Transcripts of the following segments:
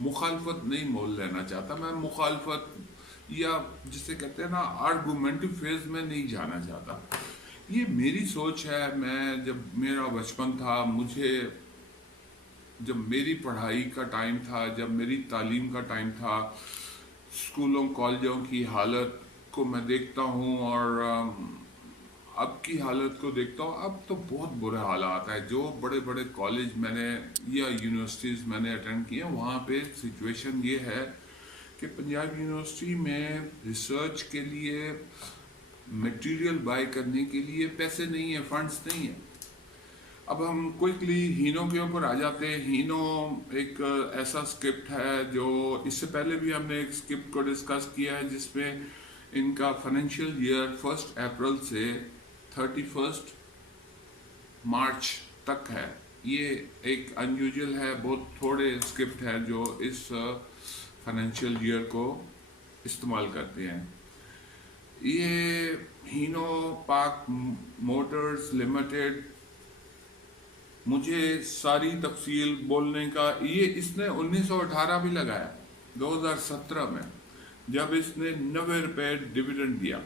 مخالفت نہیں مول لینا چاہتا، میں مخالفت یا جسے کہتے ہیں نا آرگومنٹو فیز میں نہیں جانا چاہتا. یہ میری سوچ ہے. میں جب میرا بچپن تھا، جب میری پڑھائی کا ٹائم تھا، جب میری تعلیم کا ٹائم تھا، اسکولوں کالجوں کی حالت کو میں دیکھتا ہوں اور اب کی حالت کو دیکھتا ہوں، اب تو بہت برے حالات ہے. جو بڑے بڑے کالج میں نے یا یونیورسٹیز میں نے اٹینڈ کیے، وہاں پہ سچویشن یہ ہے کہ پنجاب یونیورسٹی میں ریسرچ کے لیے، میٹیریل بائی کرنے کے لیے پیسے نہیں ہیں، فنڈز نہیں ہیں. اب ہم کوئکلی ہینو کے اوپر آ جاتے ہیں. ہینو ایک ایسا اسکرپٹ ہے جو اس سے پہلے بھی ہم نے ایک اسکرپٹ کو ڈسکس کیا ہے، جس میں ان کا فائنینشیل ایئر 1 اپریل سے 31 مارچ تک ہے. یہ ایک انیوژل ہے، بہت تھوڑے اسکرپٹ ہے جو اس فائنینشیل ایئر کو استعمال کرتے ہیں. یہ ہینو پاک موٹرز لمیٹڈ، مجھے ساری تفصیل بولنے کا، یہ اس نے 1918 بھی لگایا 2017 میں، جب اس نے 90 روپے ڈیویڈنڈ دیا.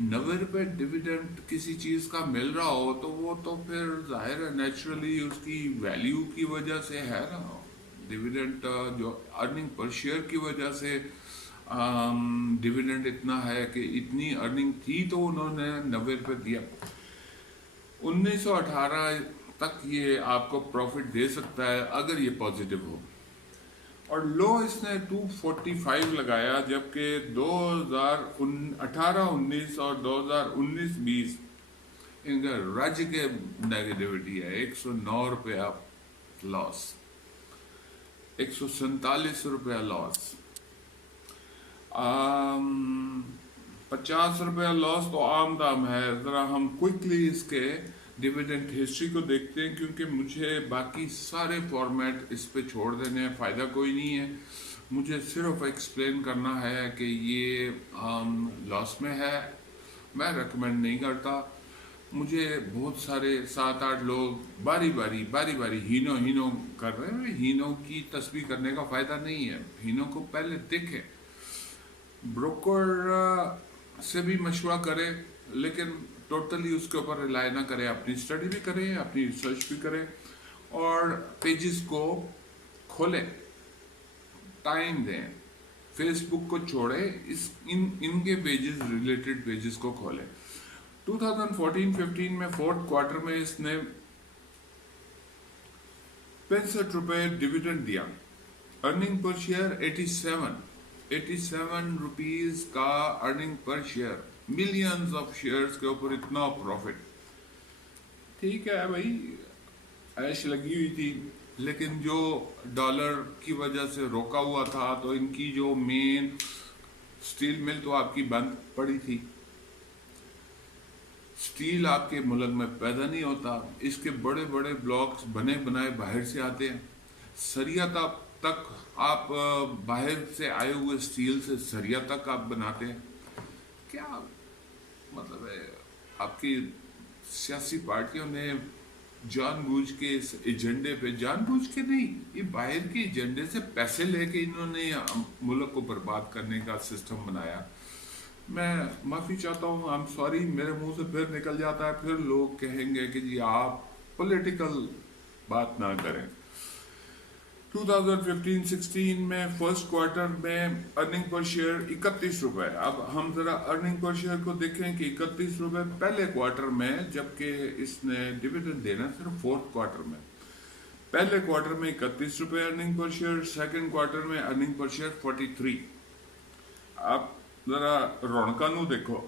90 روپے ڈیویڈنڈ کسی چیز کا مل رہا ہو تو وہ تو پھر ظاہر ہے نیچرلی اس کی ویلیو کی وجہ سے ہے نا. ڈیویڈنڈ جو ارننگ پر شیئر کی وجہ سے ڈیویڈنڈ اتنا ہے کہ اتنی ارننگ تھی تو انہوں نے 90 روپے دیا. 1918 تک یہ آپ کو پروفٹ دے سکتا ہے اگر یہ پازیٹیو ہو. اور لو اس نے 245 لگایا، جبکہ 2018-19 اور 2019-20 ان کا رج کے نیگیٹیوٹی ہے. 109 روپیہ لاس، 147 روپیہ لاس، 50 روپیہ لاس تو عام دام ہے. ذرا ہم کوئکلی اس کے ڈیویڈنڈ ہسٹری کو دیکھتے ہیں، کیونکہ مجھے باقی سارے فارمیٹ اس پہ چھوڑ دینے ہیں، فائدہ کوئی نہیں ہے. مجھے صرف ایکسپلین کرنا ہے کہ یہ لاس میں ہے. میں ریکمینڈ نہیں کرتا. مجھے بہت سارے 7-8 لوگ باری باری ہینو کر رہے ہیں. ہینو کی تسبیح کرنے کا فائدہ نہیں ہے. ہینو کو پہلے دیکھیں، بروکر سے بھی مشورہ کرے، لیکن ٹوٹلی اس کے اوپر ریلائی نہ کرے. اپنی اسٹڈی بھی کریں، اپنی ریسرچ بھی کریں، اور پیجز کو کھولیں، ٹائم دیں. فیس بک کو چھوڑے، ان کے پیجز، ریلیٹڈ پیجز کو کھولیں. 2014-15 میں 4th کوارٹر میں اس نے 65 روپے ڈیویڈنڈ دیا. ارننگ پر شیئر 87 روپیز کا earning per share. Millions of shares کے اوپر اتنا پروفٹ. ٹھیک ہے بھائی، عیش لگی ہوئی تھی، لیکن جو ڈالر کی وجہ سے روکا ہوا تھا، تو ان کی جو مین سٹیل مل تو آپ کی بند پڑی تھی. سٹیل آپ کے ملک میں پیدا نہیں ہوتا. اس کے بڑے بڑے بلاکس بنے بنائے باہر سے آتے ہیں. سریا تک آپ باہر سے آئے ہوئے سٹیل سے سریا تک آپ بناتے ہیں. کیا مطلب ہے؟ آپ کی سیاسی پارٹیوں نے جان بوجھ کے اس ایجنڈے پہ، جان بوجھ کے نہیں، یہ باہر کے ایجنڈے سے پیسے لے کے انہوں نے ملک کو برباد کرنے کا سسٹم بنایا. میں معافی چاہتا ہوں، I'm sorry، میرے منہ سے پھر نکل جاتا ہے، پھر لوگ کہیں گے کہ جی آپ پولیٹیکل بات نہ کریں. 2015-16 میں 1st کوارٹر میں ارننگ پر شیئر 31 روپے. اب ہم ذرا ارننگ پر شیئر کو دیکھیں کہ 31 روپے پہلے کوارٹر میں، جبکہ اس نے ڈیویڈنڈ دینا صرف 4th کوارٹر میں. پہلے کوارٹر میں 31 روپے earning per share, 2nd quarter میں ارننگ پر شیئر 43. آپ ذرا رونقاں نو دیکھو.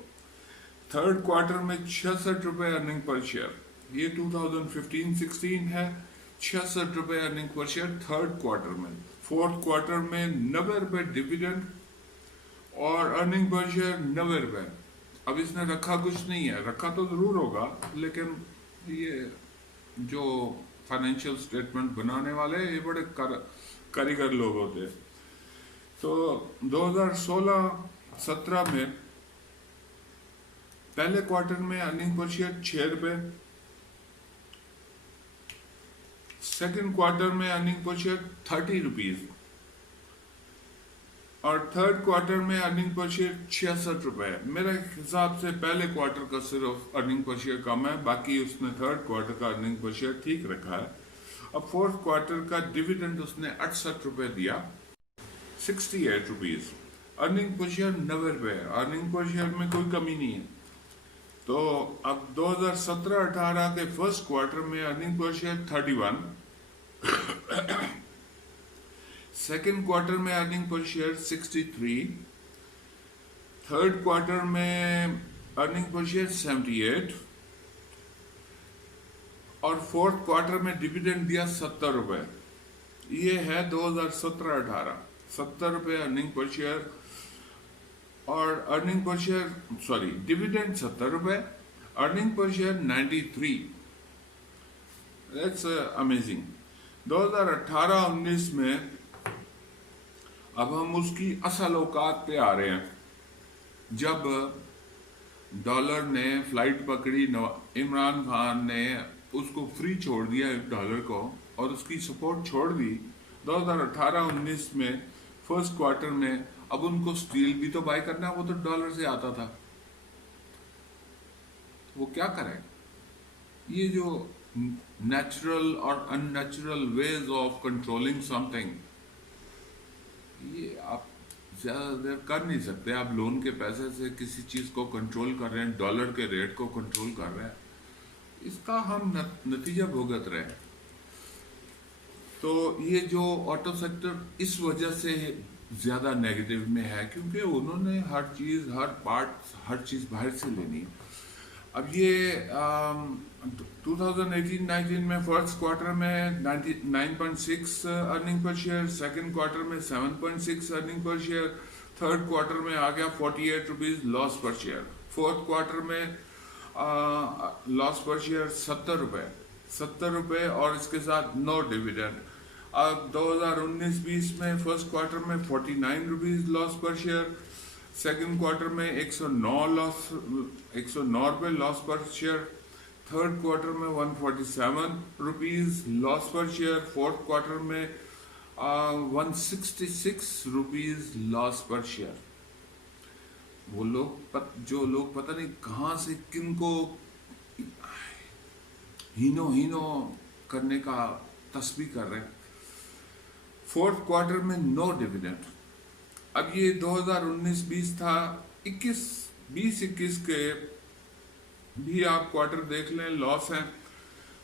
3rd کوارٹر میں 66 روپے ارننگ پر شیئر. یہ 2015-16 ہے. 66 روپے earning per share 3rd quarter میں. 4th کوارٹر میں 90 روپے ڈیویڈنڈ اور ارننگ پر شیئر 90 روپے. اب اس نے رکھا کچھ نہیں ہے، رکھا تو ضرور ہوگا، لیکن یہ جو فائنینشیل سٹیٹمنٹ بنانے والے یہ بڑے کاریگر لوگ ہوتے ہیں. تو 2016-17 میں پہلے کوارٹر میں ارننگ پر شیئر 6 روپے، 2nd کوارٹر میں ارننگ پر شیئر 30 روپیز. اور تھرڈ کوارٹر میں ارننگ پر شیئر 66 روپے ہے. میرے حساب سے پہلے کوارٹر کا صرف ارننگ پر شیئر کم ہے, باقی اس نے تھرڈ کوارٹر کا ارننگ پر شیئر ٹھیک رکھا ہے. اب فورتھ کوارٹر کا ڈیویڈنڈ اس نے 68 روپے دیا, 68 روپیز. ارننگ پر شیئر 90 روپے ہے. ارننگ پر شیئر میں کوئی کمی نہیں ہے. تو اب 2017-18 کے فرسٹ کوارٹر میں earning per share 31, second quarter میں earning per share 63, third quarter میں ارننگ پر شیئر 78, اور فورتھ کوارٹر میں ڈیویڈنڈ دیا 70 روپے. یہ ہے 2017-18, 70 روپے ارننگ پر شیئر, اور ارننگ پر شیئر ڈیویڈنڈ 70 روپے, earning per share 93. That's amazing. 2018-19 میں اب ہم اس کی اصل اوقات پہ آ رہے ہیں. جب ڈالر نے فلائٹ پکڑی, عمران خان نے اس کو فری چھوڑ دیا ڈالر کو, اور اس کی سپورٹ چھوڑ دی 2018-19 میں فرسٹ کوارٹر میں. اب ان کو سٹیل بھی تو بائی کرنا, وہ تو ڈالر سے آتا تھا. وہ کیا کریں؟ یہ جو نیچرل اور unnatural ways of controlling something, یہ آپ زیادہ دیر کر نہیں سکتے. آپ لون کے پیسے سے کسی چیز کو کنٹرول کر رہے ہیں, ڈالر کے ریٹ کو کنٹرول کر رہے ہیں, اس کا ہم نتیجہ بھگت رہے ہیں. تو یہ جو آٹو سیکٹر اس وجہ سے زیادہ نیگیٹو میں ہے, کیونکہ انہوں نے ہر چیز, ہر چیز باہر سے لینی ہے. اب یہ 2018-19 میں فرسٹ کوارٹر میں 9.6 earning per share, second quarter میں 7.6 earning per share, third quarter میں آ گیا 48 روپیز لاس پر شیئر, فورتھ کوارٹر میں لاس پر شیئر 70 روپے, اور اس کے ساتھ نو ڈیویڈنڈ. اب 2019-20 میں فرسٹ کوارٹر میں 49 روپیز لاس پر شیئر, سیکنڈ کوارٹر میں 109 روپے لاس پر شیئر, تھرڈ کوارٹر میں 147 روپیز لاس پر شیئر, فورتھ کوارٹر میں 166 روپیز لاس پر شیئر. وہ لوگ جو لوگ پتہ نہیں کہاں سے کن کو ہینو کرنے کا تسبیح کر رہے ہیں. فورتھ کوارٹر میں نو ڈیویڈنڈ. اب یہ 2019-20 تھا. 20-21 کے بھی آپ کوارٹر دیکھ لیں, لاس ہیں.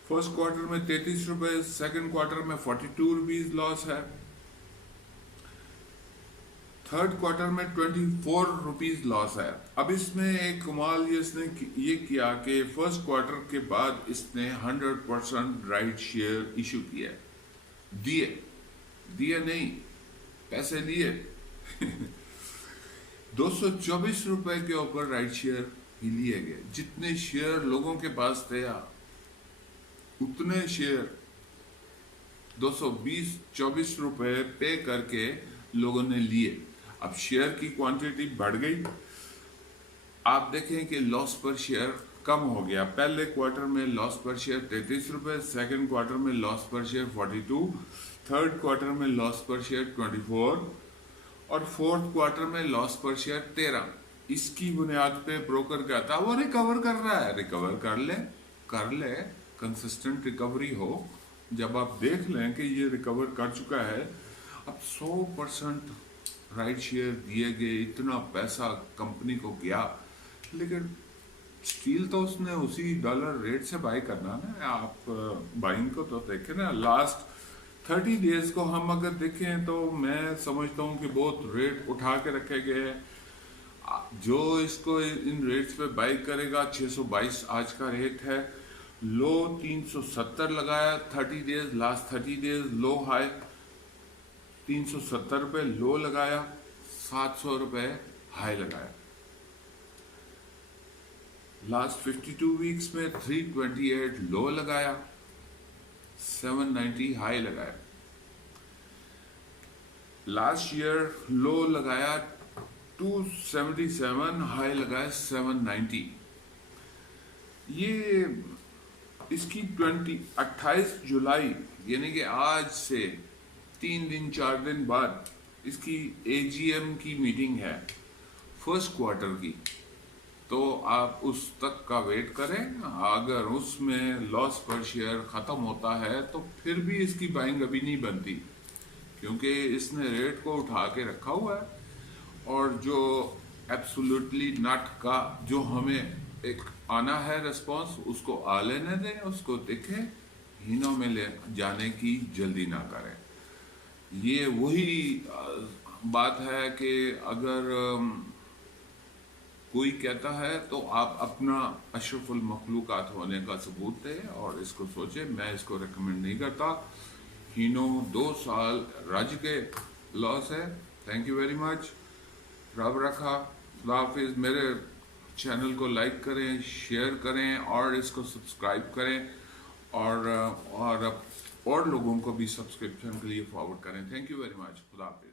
فرسٹ کوارٹر میں 33 روپے, سیکنڈ کوارٹر میں 42 روپیز لاس ہے, تھرڈ کوارٹر میں 24 روپیز لاس ہے. اب اس میں ایک کمال اس نے یہ کیا کہ فرسٹ کوارٹر کے بعد اس نے 100% رائٹ شیئر ایشو کیا, دیے نہیں, پیسے لیے. 224 روپے کے اوپر رائٹ شیئر ہی لیے گئے. جتنے شیئر لوگوں کے پاس تھے اتنے شیئر 224 روپے پے کر کے لوگوں نے لیے. اب شیئر کی کوانٹٹی بڑھ گئی. آپ دیکھیں کہ لاس پر شیئر کم ہو گیا. پہلے کوارٹر میں لاس پر شیئر 33 روپے, سیکنڈ کوارٹر میں لاس پر شیئر 42, تھرڈ کوارٹر میں لاس پر شیئر 24, اور فورتھ کوارٹر میں لاس پر شیئر 13. اس کی بنیاد پہ بروکر کہتا ہے وہ ریکور کر رہا ہے. ریکور کر لے, کنسسٹنٹ ریکوری ہو. جب آپ دیکھ لیں کہ یہ ریکور کر چکا ہے, اب 100% رائٹ شیئر دیے گئے, اتنا پیسہ کمپنی کو گیا, لیکن سٹیل تو اس نے اسی ڈالر ریٹ سے بائی کرنا نا. آپ بائنگ کو تو دیکھیں نا, لاسٹ 30 ڈیز کو ہم اگر دیکھیں تو میں سمجھتا ہوں کہ بہت ریٹ اٹھا کے رکھے گئے. جو اس کو ان ریٹس پہ بائی کرے گا, 622 آج کا ریٹ ہے, لو 370 لگایا 30 ڈیز, لاسٹ 30 ڈیز لو ہائی 370 روپے لو لگایا, 700 روپے ہائی لگایا. لاسٹ 52 ویکس میں 328 لو لگایا, 790 ہائی لگایا. لاسٹ ایئر لو لگایا 277, ہائی لگایا 790. یہ اس کی 28 جولائی یعنی کہ آج سے 3 دن 4 دن بعد اس کی AGM کی میٹنگ ہے فرسٹ کوارٹر کی، تو آپ اس تک کا ویٹ کریں. اگر اس میں لاس پر شیئر ختم ہوتا ہے تو پھر بھی اس کی بائنگ ابھی نہیں بنتی، کیونکہ اس نے ریٹ کو اٹھا کے رکھا ہوا ہے. اور جو ایبسولوٹلی نٹ کا جو ہمیں ایک آنا ہے ریسپانس، اس کو آ لینے دیں، اس کو دیکھیں، ہینوں میں لے جانے کی جلدی نہ کریں. یہ وہی بات ہے کہ اگر کوئی کہتا ہے تو آپ اپنا اشرف المخلوقات ہونے کا ثبوت دیں اور اس کو سوچیں. میں اس کو ریکمینڈ نہیں کرتا. ہینو 2 سال رج کے لاس ہے. Thank you very much. رب رکھا. خدا حافظ. میرے چینل کو لائک کریں، شیئر کریں اور اس کو سبسکرائب کریں، اور لوگوں کو بھی سبسکرپشن کے لیے فارورڈ کریں. Thank you very much. خدا حافظ.